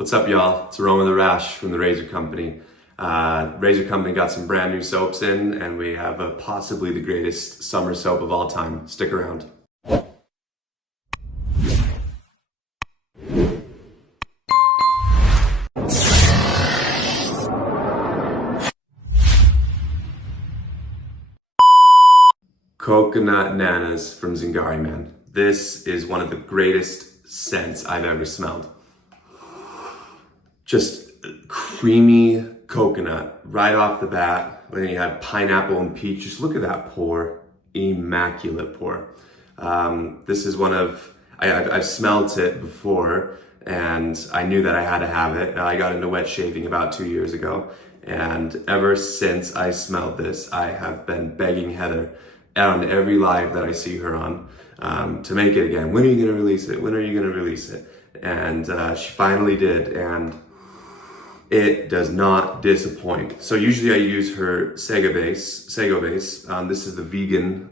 What's up, y'all? It's Roman the Rash from the Razor Company. Razor Company got some brand new soaps in, and we have possibly the greatest summer soap of all time. Stick around. Coconut Nanas from Zingariman. This is one of the greatest scents I've ever smelled. Just creamy coconut right off the bat. Then you have pineapple and peach. Just look at that pour, immaculate pour. This is one of, I've smelt it before and I knew that I had to have it. I got into wet shaving about 2 years ago. And ever since I smelled this, I have been begging Heather on every live that I see her on to make it again. When are you gonna release it? When are you gonna release it? And she finally did, and it does not disappoint. So usually I use her Sago base. This is the vegan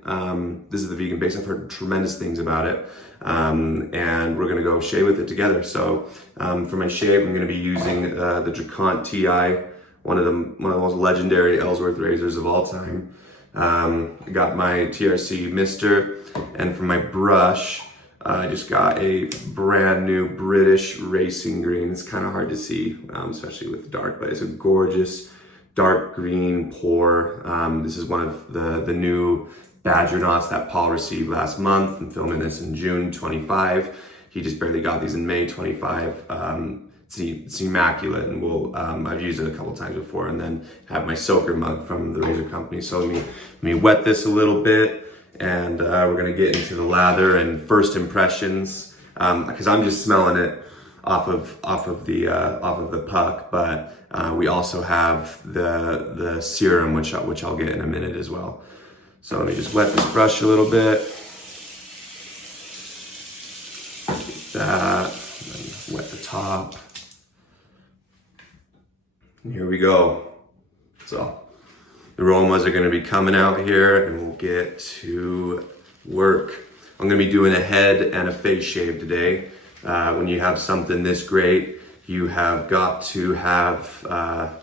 base. I've heard tremendous things about it. And we're gonna go shave with it together. So for my shave, I'm gonna be using the Drakkant Ti, one of the most legendary Aylsworth razors of all time. I got my TRC Mister, and for my brush, I just got a brand new British racing green. It's kind of hard to see, especially with the dark, but it's a gorgeous dark green pour. This is one of the new Badger knots that Paul received last month. I'm filming this in June 25. He just barely got these in May 25. It's immaculate, and I've used it a couple times before, and then have my soaker mug from the Razor Company. So let me wet this a little bit, and we're gonna get into the lather and first impressions, because I'm just smelling it off of the puck, but we also have the serum, which I'll get in a minute as well. So let me just wet this brush a little bit, like that, and then wet the top. Here we go. So the aromas are gonna be coming out here, and we'll get to work. I'm gonna be doing a head and a face shave today. When you have something this great, you have got to have,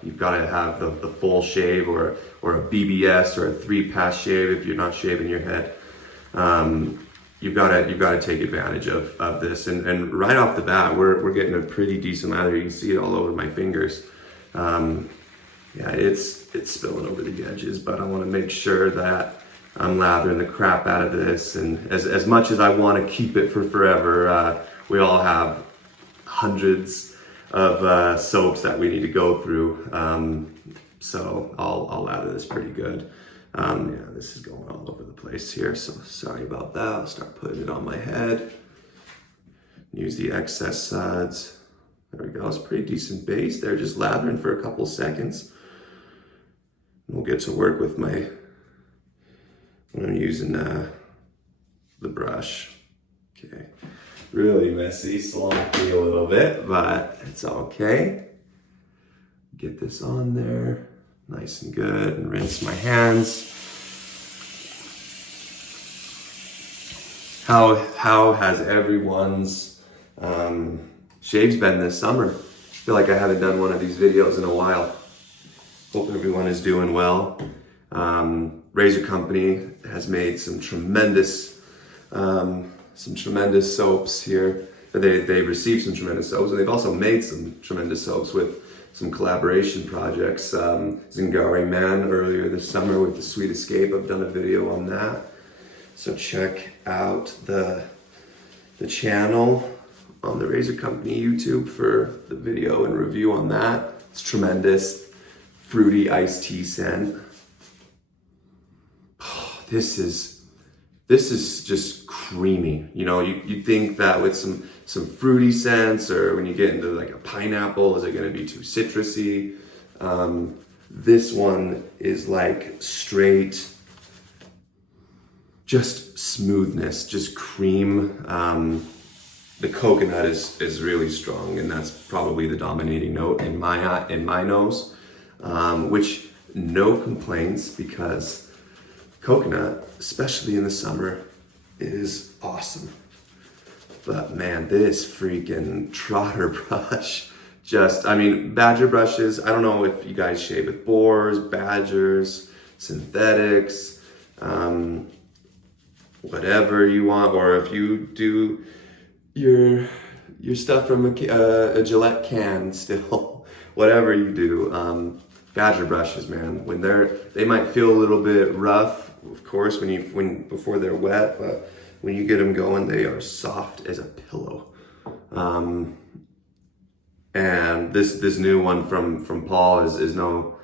you've gotta have the full shave, or a BBS, or a 3-pass shave if you're not shaving your head. You've gotta take advantage of this. And right off the bat, we're getting a pretty decent lather. You can see it all over my fingers. Yeah, it's spilling over the edges, but I want to make sure that I'm lathering the crap out of this. And as much as I want to keep it for forever, we all have hundreds of soaps that we need to go through. So I'll lather this pretty good. Yeah, this is going all over the place here, so sorry about that. I'll start putting it on my head. Use the excess suds. There we go, it's a pretty decent base there, just lathering for a couple seconds. We'll get to work with when I'm using the brush. Okay, really messy, sloppy a little bit, but it's okay. Get this on there, nice and good, and rinse my hands. How has everyone's shaves been this summer? I feel like I haven't done one of these videos in a while. Hope everyone is doing well. Razor Company has made some tremendous soaps here. They've received some tremendous soaps, and they've also made some tremendous soaps with some collaboration projects. Zingariman earlier this summer with the Sweet Escape. I've done a video on that. So check out the channel on the Razor Company YouTube for the video and review on that. It's tremendous. Fruity iced tea scent. Oh, this is just creamy. You know, you think that with some fruity scents, or when you get into like a pineapple, is it gonna be too citrusy? This one is like straight, just smoothness, just cream. The coconut is really strong, and that's probably the dominating note in my nose, which no complaints, because coconut, especially in the summer, is awesome. But man, this freaking Trotter brush just, I mean, badger brushes, I don't know if you guys shave with boars, badgers, synthetics, whatever you want, or if you do your stuff from a Gillette can still, whatever you do, badger brushes, man, when they might feel a little bit rough, of course, before they're wet, but when you get them going, they are soft as a pillow. And this new one from Paul is no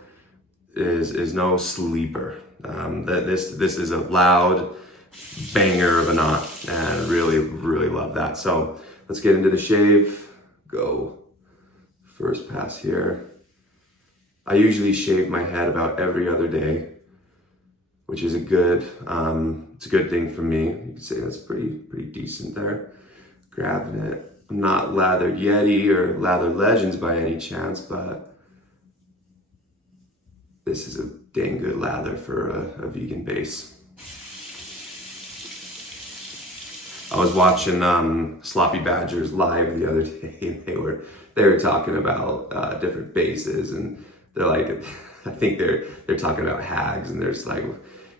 sleeper. This is a loud banger of a knot, and really love that. So let's get into the shave. Go first pass here. I usually shave my head about every other day, which is it's a good thing for me. You can say that's pretty decent there. Grabbing it. I'm not lathered Yeti or lathered Legends by any chance, but this is a dang good lather for a vegan base. I was watching Sloppy Badgers live the other day, and they were talking about different bases, and they're like, I think they're talking about hags, and they're just like,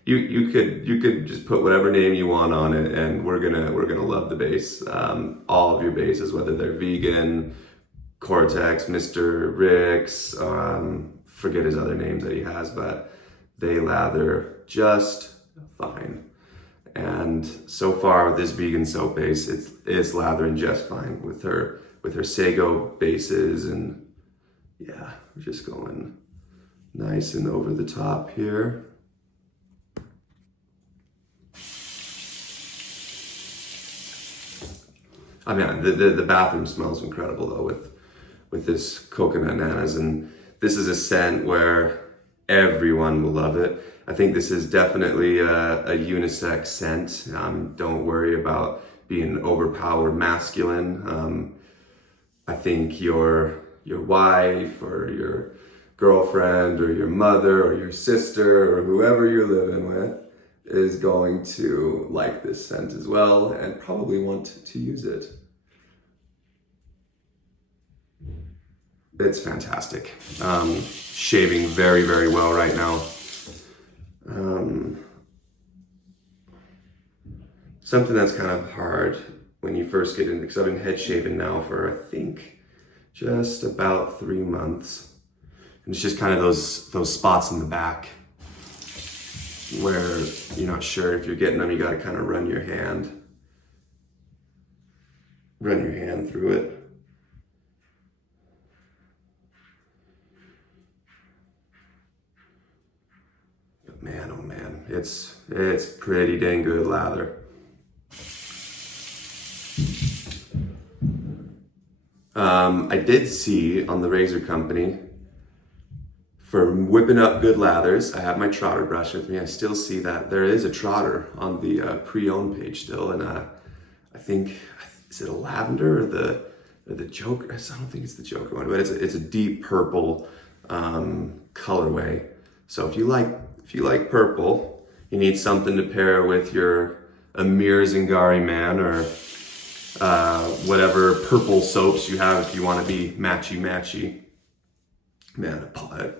you could just put whatever name you want on it, and we're gonna love the base. All of your bases, whether they're vegan, Cortex, Mr. Rick's, forget his other names that he has, but they lather just fine. And so far with this vegan soap base, it's lathering just fine with her Sago bases, and yeah, we're just going nice and over the top here. I mean, the bathroom smells incredible though with this coconut nanas, and this is a scent where everyone will love it. I think this is definitely a unisex scent. Don't worry about being overpowered masculine. I think your wife or your girlfriend or your mother or your sister or whoever you're living with is going to like this scent as well and probably want to use it. It's fantastic. Shaving very well right now. Something that's kind of hard when you first get into, because I've been head shaving now for I think just about 3 months, and it's just kind of those spots in the back where you're not sure if you're getting them. You got to kind of run your hand through it. But man, oh man, it's pretty dang good lather. I did see on the razor company, for whipping up good lathers, I have my Trotter brush with me. I still see that there is a Trotter on the pre-owned page still, and I think, is it a lavender or the Joker? I don't think it's the Joker one, but it's a deep purple colorway. So if you like purple, you need something to pair with your Amir Zingariman or whatever purple soaps you have if you want to be matchy. Man,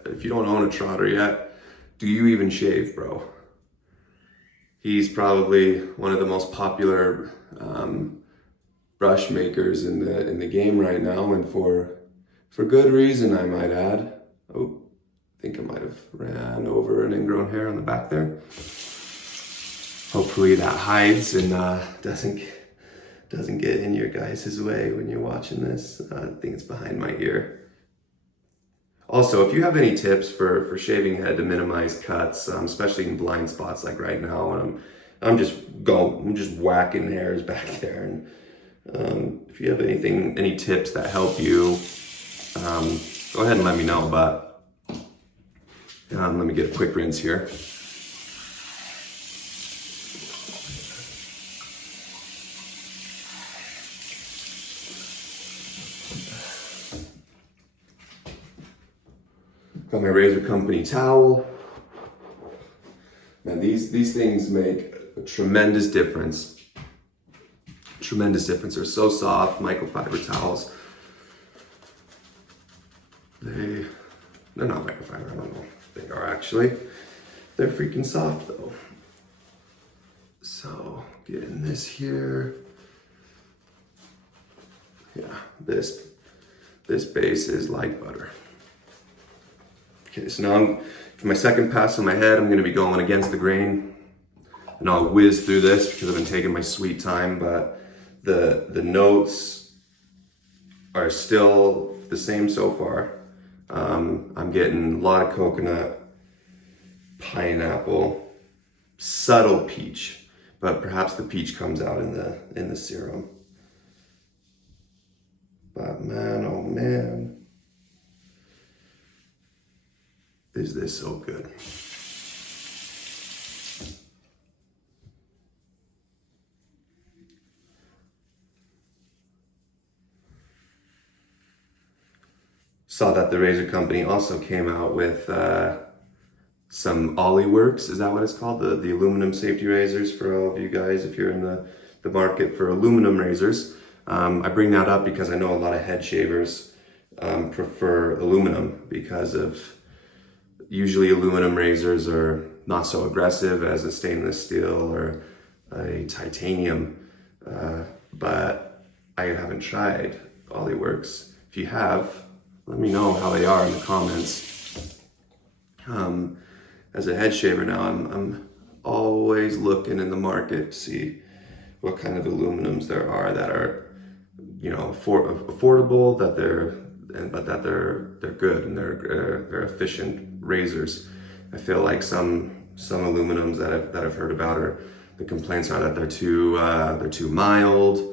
if you don't own a Trotter yet, do you even shave, bro? He's probably one of the most popular brush makers in the game right now, and for good reason, I might add. Oh, I think I might have ran over an ingrown hair on the back there. Hopefully that hides and doesn't get in your guys' way when you're watching this. I think it's behind my ear. Also, if you have any tips for shaving head to minimize cuts, especially in blind spots like right now, and I'm just whacking hairs back there, and if you have any tips that help you, go ahead and let me know. But let me get a quick rinse here. Got my razor company towel. Man, these things make a tremendous difference. Tremendous difference. They're so soft, microfiber towels. They're not microfiber, I don't know if they are actually. They're freaking soft though. So, getting this here. Yeah, this base is like butter. Okay, so now for my second pass on my head, I'm gonna be going against the grain. And I'll whiz through this because I've been taking my sweet time, but the notes are still the same so far. I'm getting a lot of coconut, pineapple, subtle peach, but perhaps the peach comes out in the serum. But man, oh man, is this so good. Saw that the razor company also came out with some Ollyworks, is that what it's called? The aluminum safety razors for all of you guys if you're in the market for aluminum razors. I bring that up because I know a lot of head shavers prefer aluminum because of usually aluminum razors are not so aggressive as a stainless steel or a titanium, but I haven't tried Ollyworks. If you have, let me know how they are in the comments. As a head shaver now, I'm always looking in the market to see what kind of aluminums there are that are, you know, affordable, but that they're good and they're efficient razors. I feel like some aluminums that I've heard about are, the complaints are that they're too mild.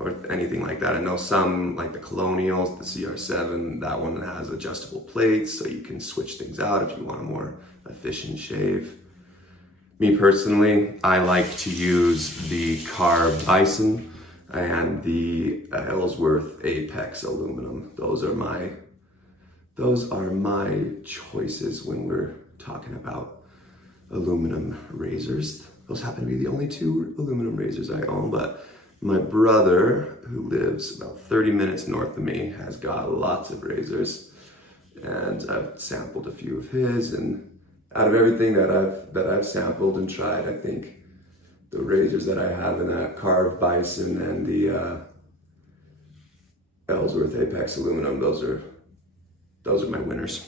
Or anything like that. I know some, like the Colonials, the CR7, that one has adjustable plates, so you can switch things out if you want a more efficient shave. Me personally, I like to use the Carb Bison and the Aylsworth Apex aluminum. Those are my choices when we're talking about aluminum razors. Those happen to be the only two aluminum razors I own, but my brother, who lives about 30 minutes north of me, has got lots of razors, and I've sampled a few of his, and out of everything that I've sampled and tried, I think the razors that I have in that Carved Bison and the Aylsworth Apex aluminum, those are my winners.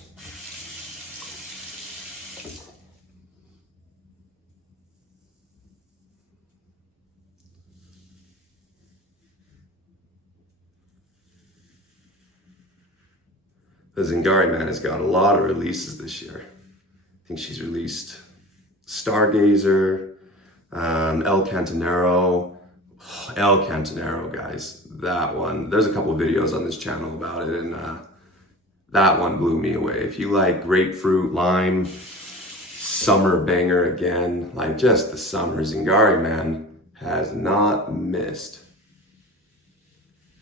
The Zingariman has got a lot of releases this year. I think she's released Stargazer, El Cantonero, guys. That one, there's a couple of videos on this channel about it, and that one blew me away. If you like grapefruit, lime, summer banger again, like just the summer, Zingariman has not missed.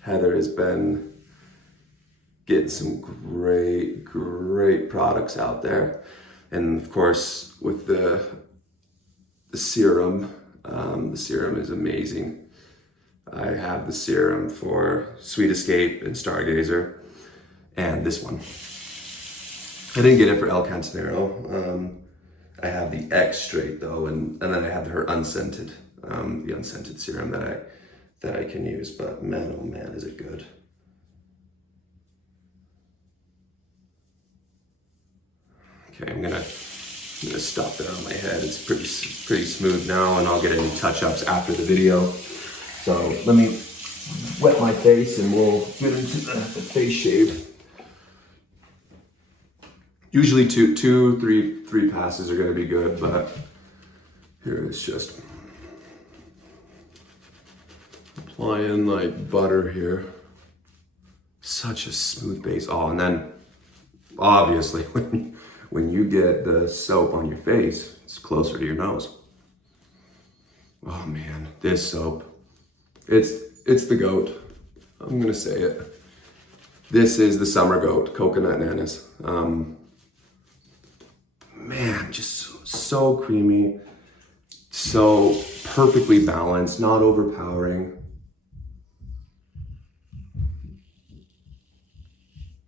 Heather has been getting some great products out there. And of course, with the serum is amazing. I have the serum for Sweet Escape and Stargazer, and this one. I didn't get it for El Cantonero. I have the X straight though, and then I have her unscented, the unscented serum that I can use. But man, oh man, is it good. Okay, I'm gonna stop there on my head. It's pretty smooth now, and I'll get any touch-ups after the video. So let me wet my face and we'll get into the face shave. Usually three passes are gonna be good, but here it's just applying like butter here. Such a smooth base. Oh, and then obviously when you get the soap on your face, it's closer to your nose. Oh man, this soap, it's the GOAT. I'm gonna say it. This is the summer GOAT, Coconut Nanas. Man, just so creamy, so perfectly balanced, not overpowering.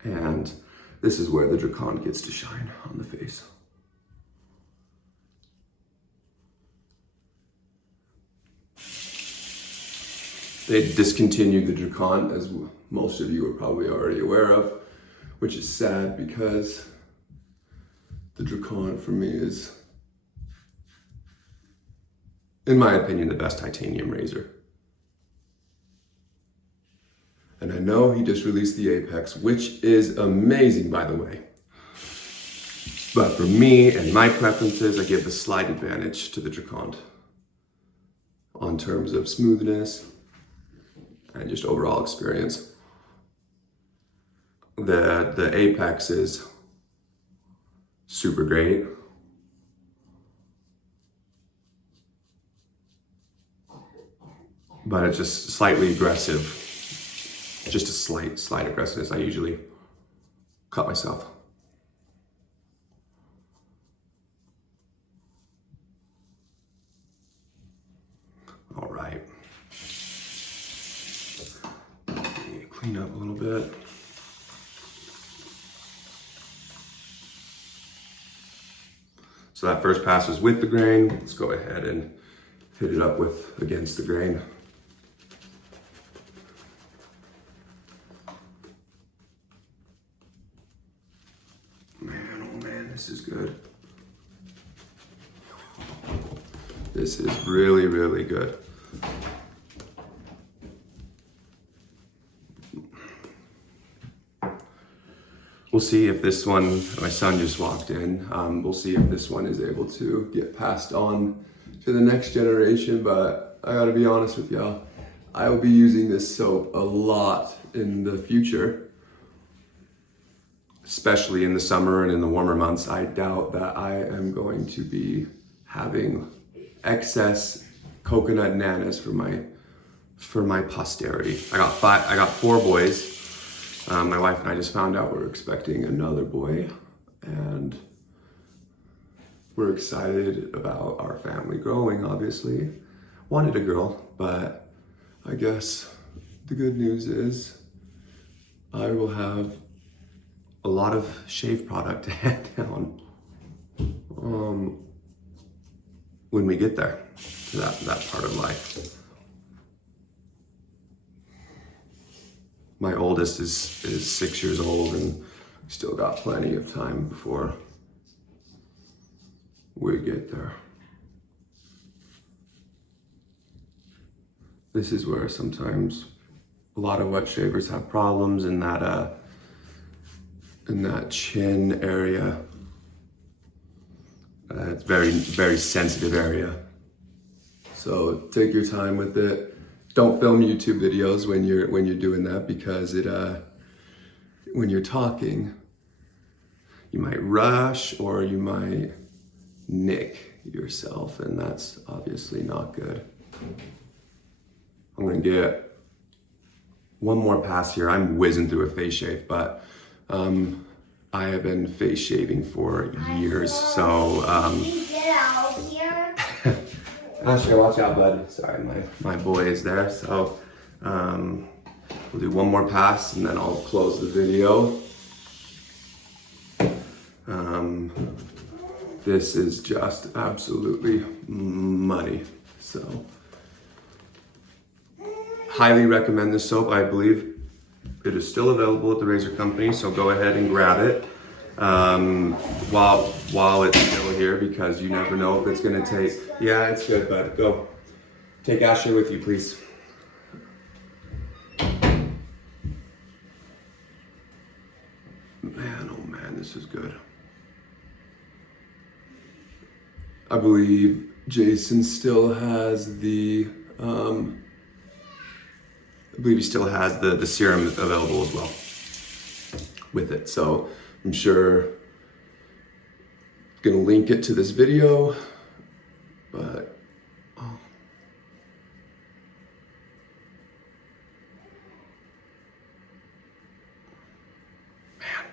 And This is where the Drakkant gets to shine on the face. They discontinued the Drakkant, as most of you are probably already aware of, which is sad because the Drakkant for me is, in my opinion, the best titanium razor. And I know he just released the Apex, which is amazing, by the way. But for me and my preferences, I give the slight advantage to the Drakkant on terms of smoothness and just overall experience. The Apex is super great. But it's just slightly aggressive. Just a slight aggressiveness. I usually cut myself. All right. Clean up a little bit. So that first pass was with the grain. Let's go ahead and hit it up against the grain. This is good. This is really, really good. We'll see if this one, my son just walked in, we'll see if this one is able to get passed on to the next generation, but I gotta be honest with y'all, I will be using this soap a lot in the future. Especially in the summer and in the warmer months. I doubt that I am going to be having excess coconut nanas for my posterity. I got 4 boys. My wife and I just found out we're expecting another boy, and we're excited about our family growing, obviously. Wanted a girl, but I guess the good news is I will have a lot of shave product to hand down when we get there to that part of life. My oldest is 6 years old, and still got plenty of time before we get there. This is where sometimes a lot of wet shavers have problems in that chin area. It's very, very sensitive area. So take your time with it. Don't film YouTube videos when you're doing that, because when you're talking, you might rush or you might nick yourself, and that's obviously not good. I'm gonna get one more pass here. I'm whizzing through a face shave, but I have been face shaving for years, so Get out here. Asher, watch out, bud. Sorry, my boy is there. So we'll do one more pass and then I'll close the video. This is just absolutely money. So highly recommend this soap. I believe it is still available at the razor company, so go ahead and grab it while it's still here, because you never know if it's gonna take. Yeah, it's good, bud. Go. Take Asher with you, please. Man, oh man, this is good. I believe Jason still has the I believe he still has the serum available as well with it. So I'm sure I'm gonna link it to this video, but oh. Man,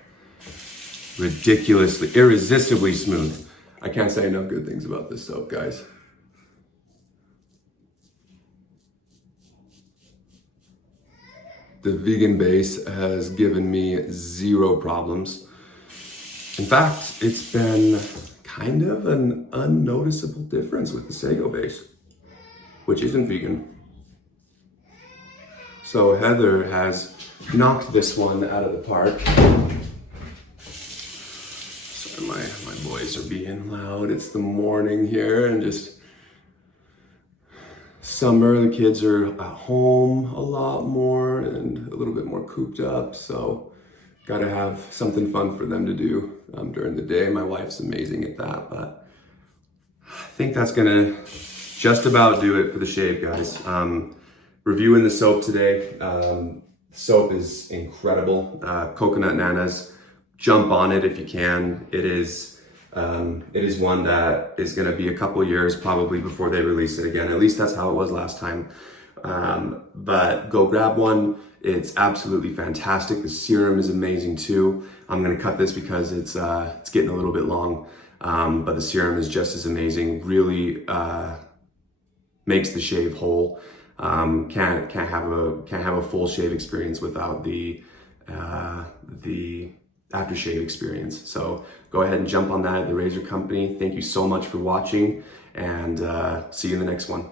ridiculously, irresistibly smooth. I can't say enough good things about this soap, guys. The vegan base has given me zero problems. In fact, it's been kind of an unnoticeable difference with the Sago base, which isn't vegan. So Heather has knocked this one out of the park. Sorry, my boys are being loud. It's the morning here and just summer. The kids are at home a lot more and a little bit more cooped up. So gotta have something fun for them to do during the day. My wife's amazing at that, but I think that's gonna just about do it for the shave, guys. Reviewing the soap today. Soap is incredible. Coconut Nanas, jump on it if you can. It is one that is gonna be a couple years probably before they release it again. At least that's how it was last time. But go grab one. It's absolutely fantastic. The serum is amazing too. I'm gonna cut this because it's getting a little bit long, but the serum is just as amazing. Really makes the shave whole. Can't have a full shave experience without the aftershave experience. So go ahead and jump on that at the Razor Company. Thank you so much for watching, and see you in the next one.